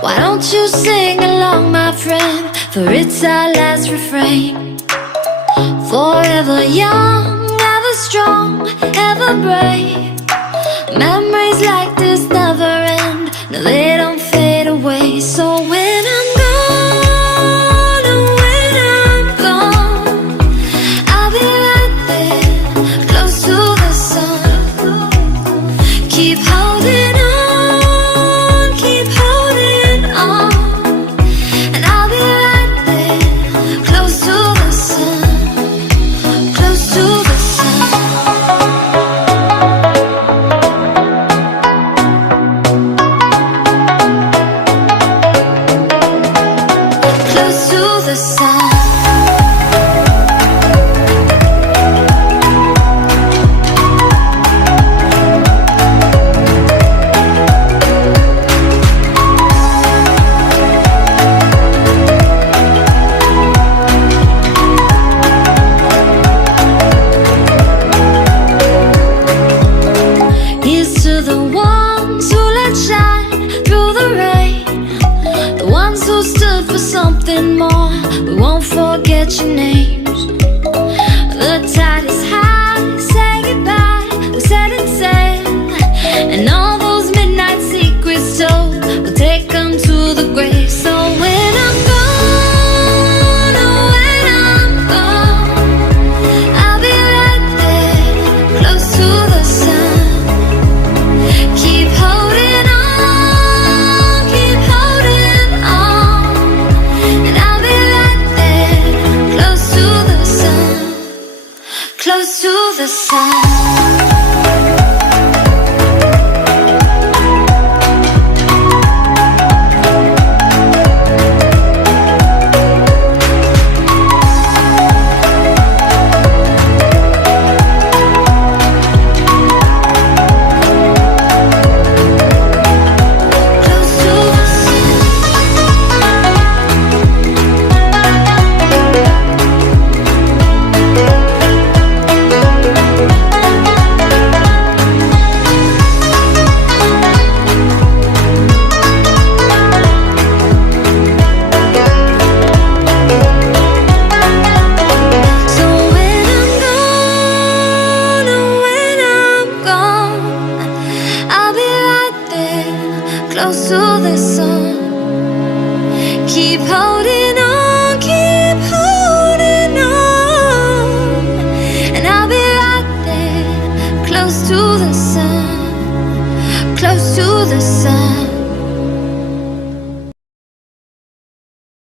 Why don't you sing along, my friend? For it's our last refrain. Forever young, ever strong, ever brave. Memories like this never end. No, they don't fade away. So when I'm gone, oh, when I'm gone, I'll be right there, close to the sun. Keep holding on. Something more, we won't forget your names. The tide is high, say goodbye, we set it sail. And all those midnight secrets told, we'll take them to the grave. So when I'm gone, oh, when I'm gone, I'll be right there, close to the sun. close to the sun. Keep holding